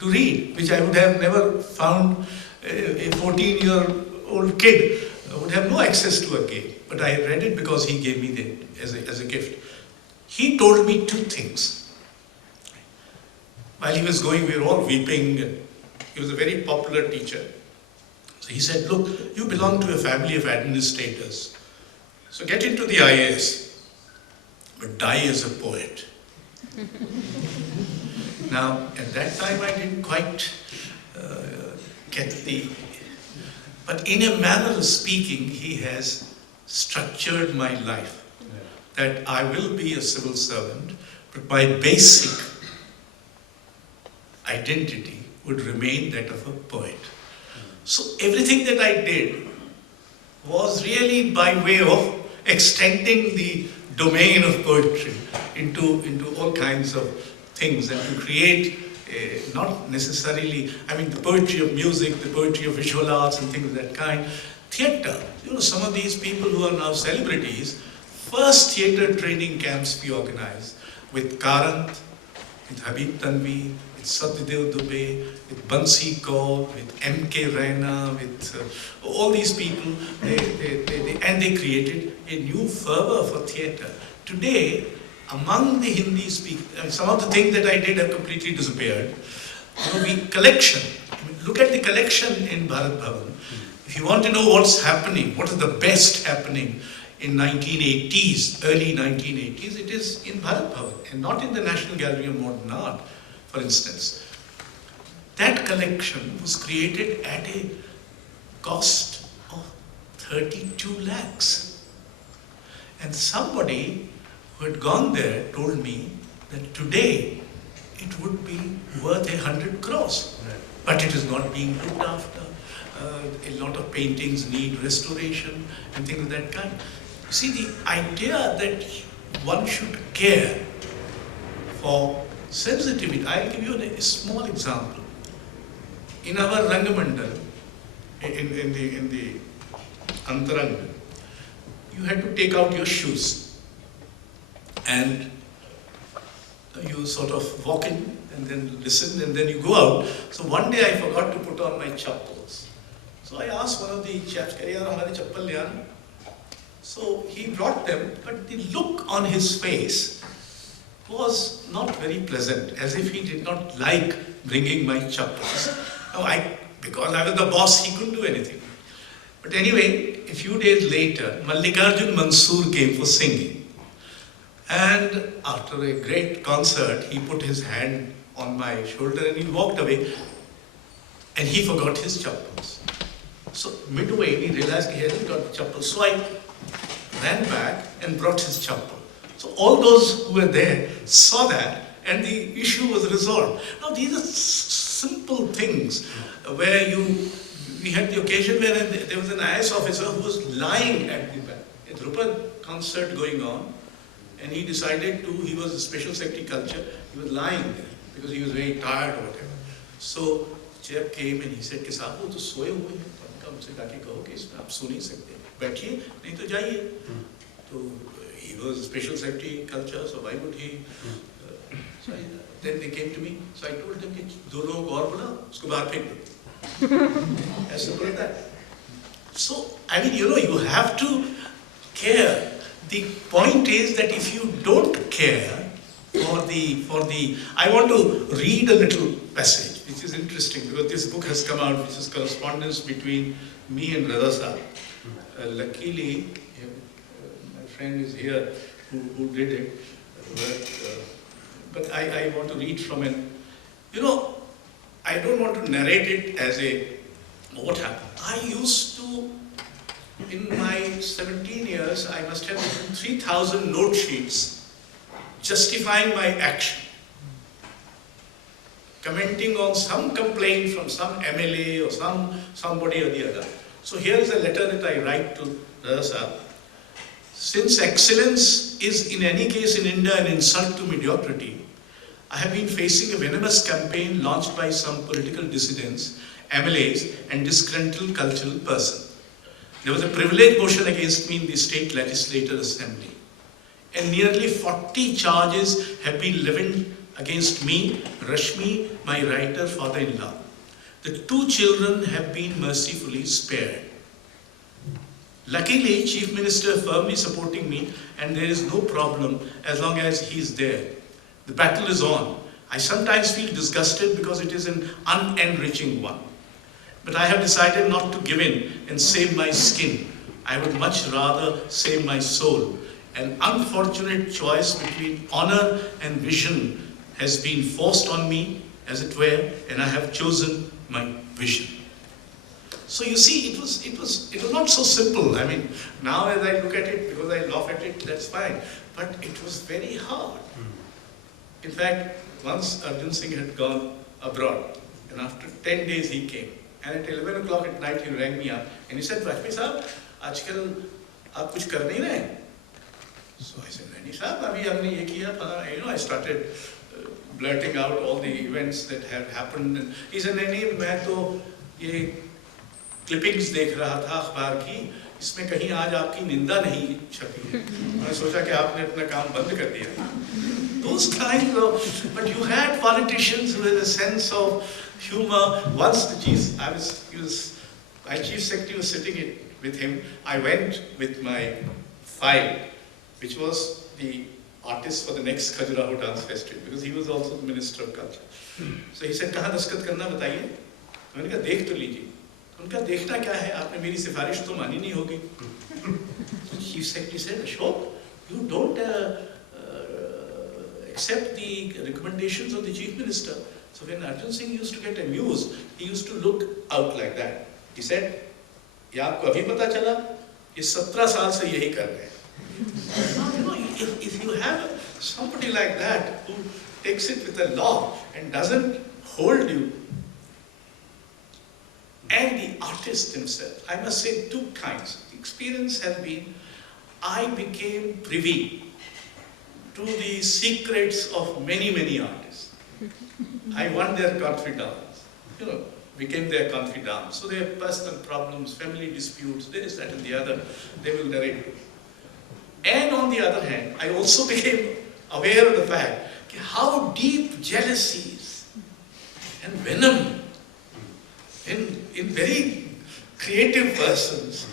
to read, which I would have never found. A 14-year-old kid would have no access to a game. But I read it because he gave me it as a gift. He told me two things. While he was going, we were all weeping. He was a very popular teacher. So he said, look, you belong to a family of administrators. So get into the IAS, but die as a poet. Now, at that time I didn't quite get the... But in a manner of speaking, he has structured my life. That I will be a civil servant, but my basic identity would remain that of a poet. So everything that I did was really by way of extending the domain of poetry into all kinds of things, and to create not necessarily, I mean, the poetry of music, the poetry of visual arts and things of that kind. Theatre, some of these people who are now celebrities, first theatre training camps we organized with Karant, with Habib Tanvi, with Satyadev Dubey, with Bansi Kaur, with M.K. Raina, with all these people, and they created a new fervor for theatre. Today, among the Hindi speakers, some of the things that I did have completely disappeared. Collection. Look at the collection in Bharat Bhavan. If you want to know what's happening, what is the best happening in 1980s, early 1980s, it is in Bharat Bhavan and not in the National Gallery of Modern Art, for instance. That collection was created at a cost of 32 lakhs. And somebody who had gone there told me that today it would be worth 100 crores. But it is not being looked after. A lot of paintings need restoration and things of that kind. You see, the idea that one should care for sensitivity. I'll give you a small example. In our Rangamandal, in the Antaranga, you had to take out your shoes and you sort of walk in and then listen and then you go out. So one day I forgot to put on my chappals. So I asked one of the chaps, so he brought them, but the look on his face was not very pleasant, as if he did not like bringing my chappals. Now because I was the boss, he couldn't do anything. But anyway, a few days later, Mallikarjun Mansoor came for singing. And after a great concert, he put his hand on my shoulder and he walked away. And he forgot his chappals. So midway, we realized he hadn't got the chappals. So I ran back and brought his chappal. So all those who were there saw that and the issue was resolved. Now these are simple things where we had the occasion where there was an IAS officer who was lying at the back. A Drupad concert going on, and he decided he was a special secretary culture, he was lying there because he was very tired or whatever. So chap came and he said, कि साहब वो तो सोए हुए हैं, तो हमने उनसे कहा कि कहो कि इसमें आप सो नहीं सकते, बैठिए नहीं तो जाइए. तो he was a special secretary culture, so why would he? Then they came to me, so I told them कि दो लोगों को और बुलाओ, उसको बाहर फेंक दो. As simple as that. So I mean, you have to care. The point is that if you don't care for the, I want to read a little passage, which is interesting because this book has come out, which is correspondence between me and Radha Saab. Luckily, my friend is here who did it, but I want to read from it. I don't want to narrate it as what happened. I used to, in my 17 years, I must have written 3,000 note sheets justifying my action, commenting on some complaint from some MLA or somebody or the other. So here is a letter that I write to Radha Saab. Since excellence is in any case in India an insult to mediocrity, I have been facing a venomous campaign launched by some political dissidents, MLAs and disgruntled cultural persons. There was a privilege motion against me in the State Legislative Assembly, and nearly 40 charges have been levied against me, Rashmi, my writer father-in-law. The 2 children have been mercifully spared. Luckily, Chief Minister firmly supporting me, and there is no problem as long as he is there. The battle is on. I sometimes feel disgusted because it is an unenriching one. But I have decided not to give in and save my skin. I would much rather save my soul. An unfortunate choice between honor and vision has been forced on me, as it were, and I have chosen my vision. So you see, it was not so simple. I mean, now as I look at it, because I laugh at it, that's fine. But it was very hard. In fact, once Arjun Singh had gone abroad, and after 10 days he came. And at 11 o'clock at night he rang me up, and he said, Vajpeyi sahab, आजकल आप कुछ कर नहीं रहे? So I said, नहीं साहब, अभी हमने ये किया. You know, I started blurting out all the events that had happened. And he said, नहीं, मैं तो ये clippings देख रहा था अखबार की, इसमें कहीं आज आपकी निंदा नहीं छपी है. मैंने सोचा कि आपने अपना काम बंद कर दिया. Those kinds of, but you had politicians with a sense of humor. Once my chief secretary was sitting with him. I went with my file, which was the artist for the next Khajuraho Dance Festival, because he was also the Minister of Culture. So he said, कहाँ दस्तखत करना बताइए? मैंने कहा देख तो लीजिए. उनका देखना क्या है? आपने मेरी सिफारिश तो मानी नहीं होगी. Chief Secretary said, Ashok, you don't accept the recommendations of the Chief Minister. So when Arjun Singh used to get amused, he used to look out like that. He said, ये आपको अभी पता चला? ये 17 साल से यही कर रहे हैं. You know, if you have somebody like that who takes it with a law and doesn't hold you, and the artist himself, I must say 2 kinds. The experience has been, I became privy to the secrets of many, many artists. I won their confidence, you know, became their confidant. So their personal problems, family disputes, this, that and the other, they will narrate. And on the other hand, I also became aware of the fact how deep jealousies and venom in very creative persons,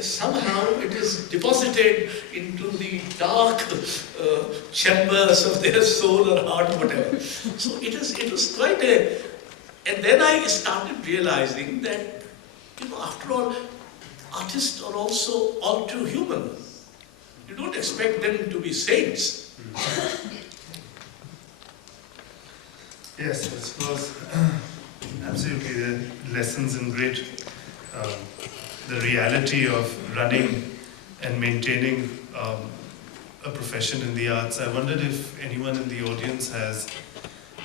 somehow it is deposited into the dark chambers of their soul or heart, whatever. So it was quite a... And then I started realizing that, you know, after all, artists are also all too human. You don't expect them to be saints. Yes, I suppose absolutely the lessons in great, the reality of running and maintaining a profession in the arts. I wondered if anyone in the audience has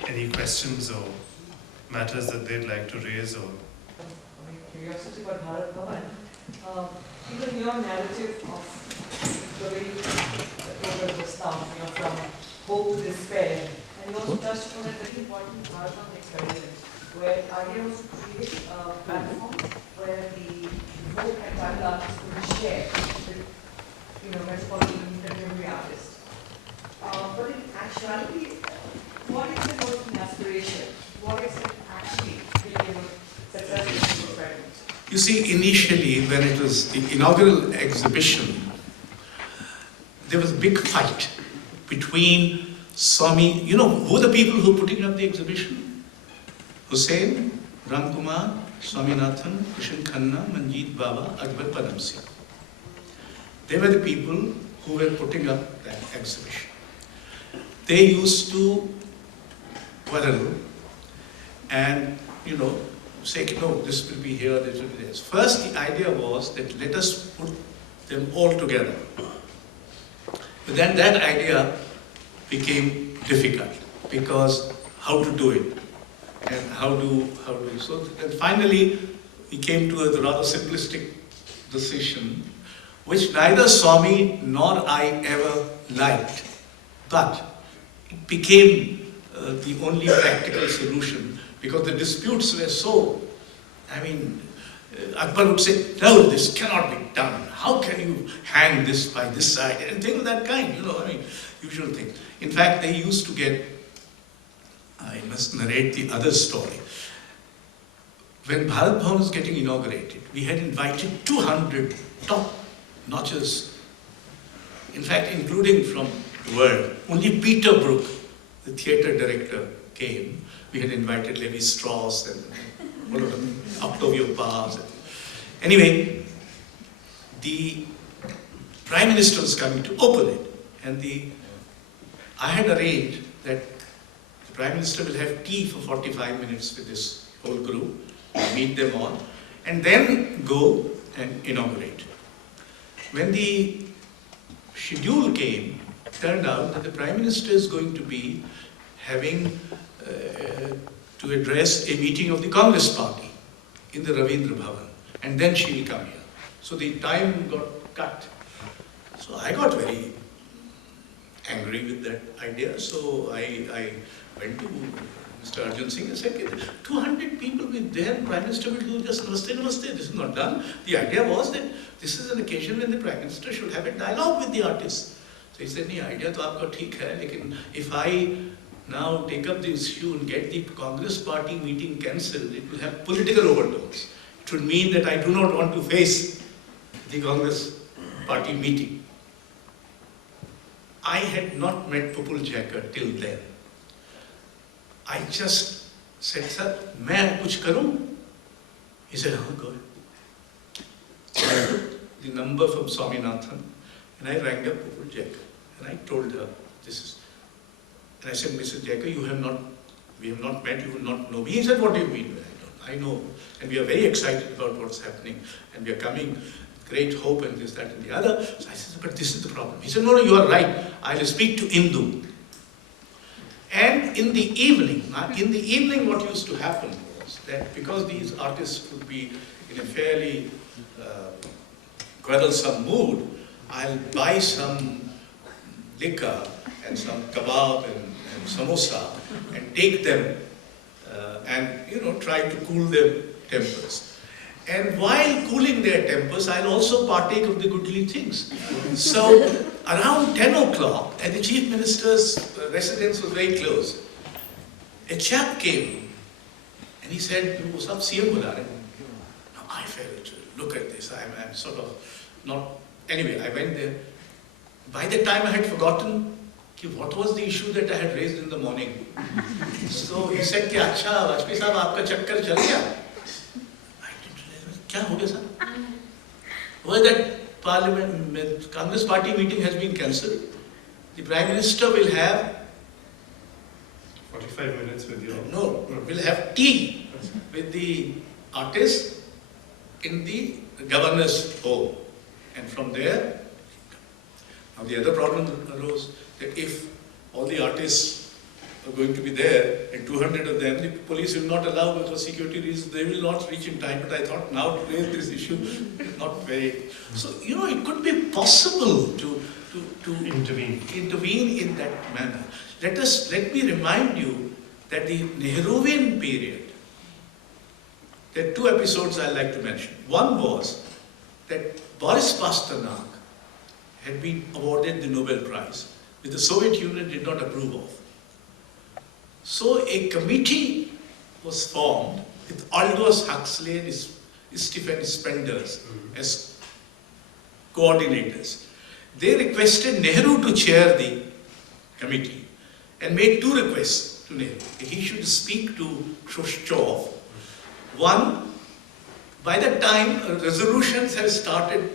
any questions or matters that they'd like to raise or... Curiosity about Bharat Bhavan. Even your narrative of the way you told just now, you know, from hope to despair, and you also touched on a very important Bharat Bhavan experiment, where the idea was to create a platform where the folk and tribal artists could share with, you know, metropolitan and contemporary artists. But in actuality, what is the working aspiration? What is it actually became a successful experiment? You see, initially, when it was the inaugural exhibition, there was a big fight between Swami, you know, who are the people who are putting up the exhibition? Hussain, Ram Kumar, Swaminathan, Krishan Khanna, Manjeet Baba, Akbar Padam Singh. They were the people who were putting up that exhibition. They used to quarrel and, you know, say, no, this will be here, this will be there. First, the idea was that let us put them all together. But then that idea became difficult because how to do it and how do. So then finally, we came to a rather simplistic decision, which neither Swami nor I ever liked, but it became the only practical solution. Because the disputes were so, I mean, Akbar would say, no, this cannot be done. How can you hang this by this side? And things of that kind, you know, I mean, usual things. In fact, they used to get I must narrate the other story. When Bharat Bhavan was getting inaugurated, we had invited 200 top notchers, in fact, including from the world. Only Peter Brook, the theatre director, came. We had invited Levi Strauss and all of them, Octavio Paz. Anyway, the Prime Minister was coming to open it, and I had arranged that the Prime Minister will have tea for 45 minutes with this whole group, meet them all, and then go and inaugurate. When the schedule came, it turned out that the Prime Minister is going to be having to address a meeting of the Congress Party in the Ravindra Bhavan, and then she will come here. So the time got cut. So I got very angry with that idea. So I went to Mr. Arjun Singh and said, 200 people with their Prime Minister will do just namaste, namaste. This is not done. The idea was that this is an occasion when the Prime Minister should have a dialogue with the artists. So he said, the idea to aapka theek hai, lekin if I now take up the issue and get the Congress Party meeting cancelled, it will have political overtones. It would mean that I do not want to face the Congress Party meeting. I had not met Popul Jacker till then. I just said, sir, main kuch karoon? He said, go ahead. So I took the number from Swaminathan and I rang up Popul Jacker and I told her, and I said, Mrs. Jacker, we have not met, you will not know me. He said, what do you mean? I know, and we are very excited about what's happening, and we are coming, great hope, and this, that, and the other. So I said, but this is the problem. He said, no, you are right. I will speak to Indu. And in the evening, what used to happen was that because these artists would be in a fairly quarrelsome mood, I'll buy some liquor and some kebab and samosa and take them and try to cool their tempers. And while cooling their tempers, I'll also partake of the goodly things. So around 10 o'clock, and the Chief Minister's residence was very close, a chap came and he said, "Sab CM bula rahe." Now I felt, look at this, I'm sort of not, anyway, I went there. By the time I had forgotten what was the issue that I had raised in the morning. So he said, "Acha, Vajpeyi sahab, aapka chakkar chal gaya?" I didn't realize, kya ho gaya sir? Was that Parliament, Congress Party meeting has been cancelled. The Prime Minister will have 45 minutes with you. No, will have tea with the artists in the governor's home. And from there, now the other problem arose that if all the artists are going to be there and 200 of them, the police will not allow because security reasons, they will not reach in time. But I thought now to raise this issue, not very. So, it could be possible to intervene in that manner. Let me remind you that the Nehruvian period, there are two episodes I'd like to mention. One was that Boris Pasternak had been awarded the Nobel Prize, which the Soviet Union did not approve of. So a committee was formed with Aldous Huxley and Stephen Spenders as coordinators. They requested Nehru to chair the committee and made two requests to Nehru. He should speak to Khrushchev. One, by the time resolutions had started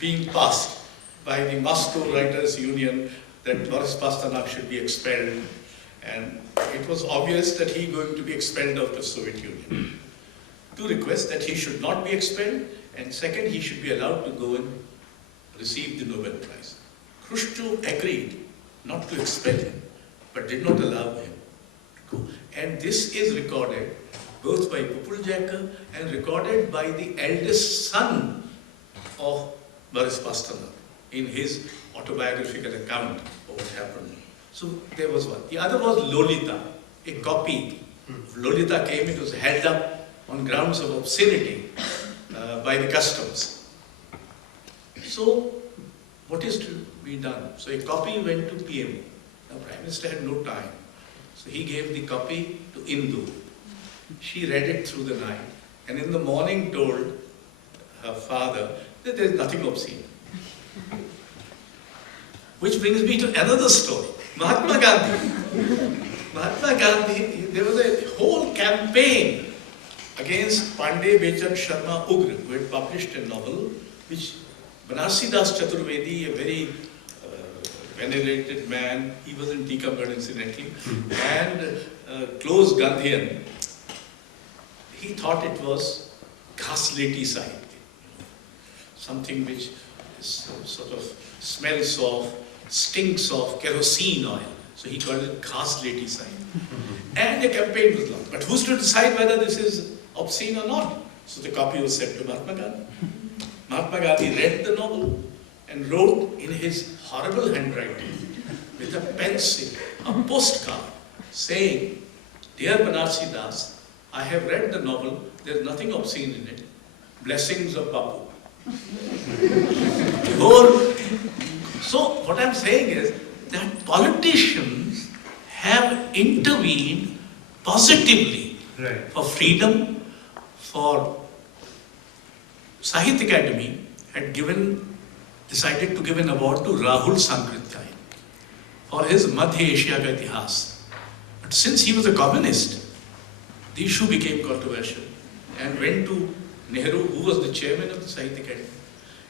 being passed by the Moscow Writers' Union that Boris Pasternak should be expelled, and it was obvious that he was going to be expelled out of Soviet Union. Two requests, that he should not be expelled, and second, he should be allowed to go and receive the Nobel Prize. Khrushchev agreed not to expel him, but did not allow him to go. And this is recorded both by Popul Jacker and recorded by the eldest son of Boris Pasternak in his autobiographical account of what happened. So there was one. The other was Lolita, a copy of Lolita came, it was held up on grounds of obscenity by the customs. So what is to be done? So a copy went to PM. Now Prime Minister had no time. So he gave the copy to Indu. She read it through the night, and in the morning told her father that there is nothing obscene. Which brings me to another story. Mahatma Gandhi. Mahatma Gandhi, there was a whole campaign against Pandey Bechan Sharma Ugra, who had published a novel which Banarsi Das Chaturvedi, a very venerated man, he was in Tikabad incidentally, and close Gandhian, he thought it was ghasleti sahib, something which is, sort of smells of, stinks of kerosene oil. So he called it ghasleti sahib. And the campaign was launched. But who's to decide whether this is obscene or not? So the copy was sent to Mahatma Gandhi. Mahatma Gandhi read the novel and wrote in his horrible handwriting with a pencil, a postcard saying, "Dear Banarsi Das, I have read the novel, there is nothing obscene in it. Blessings of Bapu." So what I'm saying is that politicians have intervened positively for freedom, for Sahitya Academy had decided to give an award to Rahul Sankrityay for his Madhya Asia ka Itihas. But since he was a communist, the issue became controversial and went to Nehru, who was the chairman of the Sahitya Academy.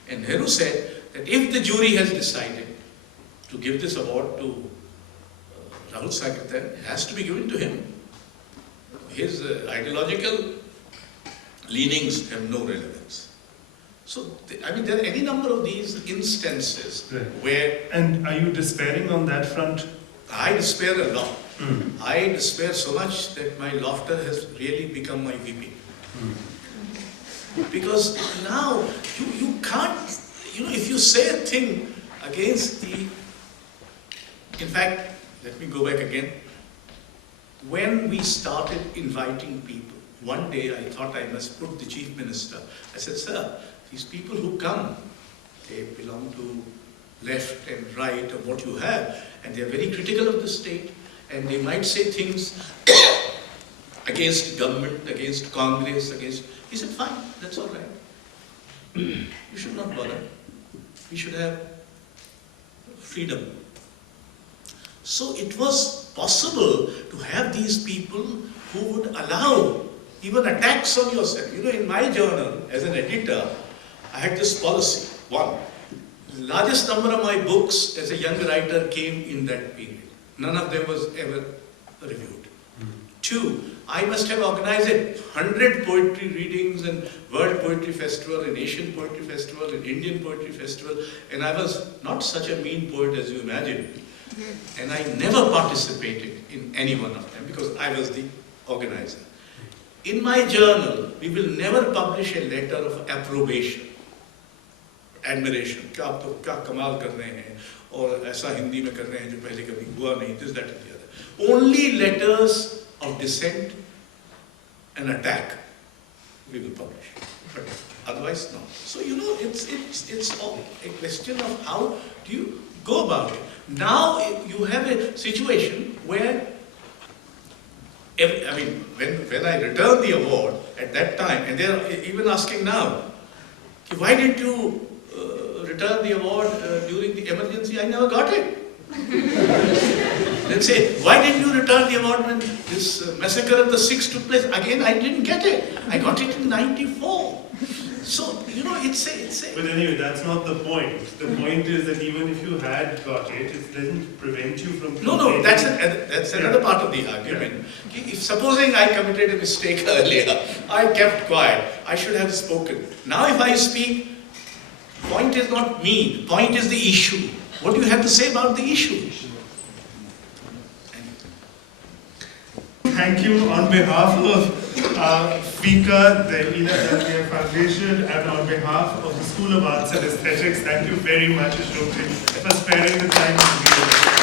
And Nehru said that if the jury has decided to give this award to Rahul Sankrityay, it has to be given to him. His ideological leanings have no relevance. So, I mean, there are any number of these instances where... And are you despairing on that front? I despair a lot. I despair so much that my laughter has really become my weeping. Because now, you can't, if you say a thing against the... In fact, let me go back again. When we started inviting people, one day I thought I must put the Chief Minister. I said, "Sir, these people who come, they belong to left and right of what you have, and they are very critical of the state, and they might say things against government, against Congress, against..." He said, "Fine, that's all right. You should not bother. We should have freedom." So it was possible to have these people who would allow even attacks on yourself. In my journal, as an editor, I had this policy. One, the largest number of my books as a young writer came in that period. None of them was ever reviewed. Two, I must have organized 100 poetry readings and World Poetry Festival, and Asian Poetry Festival, and Indian Poetry Festival, and I was not such a mean poet as you imagine. And I never participated in any one of them because I was the organizer. In my journal, we will never publish a letter of approbation, admiration. क्या आप तो क्या कमाल कर रहे हैं और ऐसा हिंदी में कर रहे हैं जो पहले कभी हुआ नहीं, this, that, and the other. Only letters of dissent and attack we will publish, but otherwise no. So it's all a question of how do you go about it. Now you have a situation where, when I returned the award at that time, and they are even asking now, why didn't you return the award during the emergency? I never got it. Then say, why didn't you return the award when this massacre of the Sikhs took place? Again, I didn't get it. I got it in '94. So, it's a... But anyway, that's not the point. The point is that even if you had got it, it doesn't prevent you from... No, that's another part of the argument. Yeah. If supposing I committed a mistake earlier, I kept quiet, I should have spoken. Now if I speak, point is not me, point is the issue. What do you have to say about the issue? Thank you on behalf of FICA, the Dalmia Foundation, and on behalf of the School of Arts and Aesthetics. Thank you very much, Ashok, for sparing the time to be with us.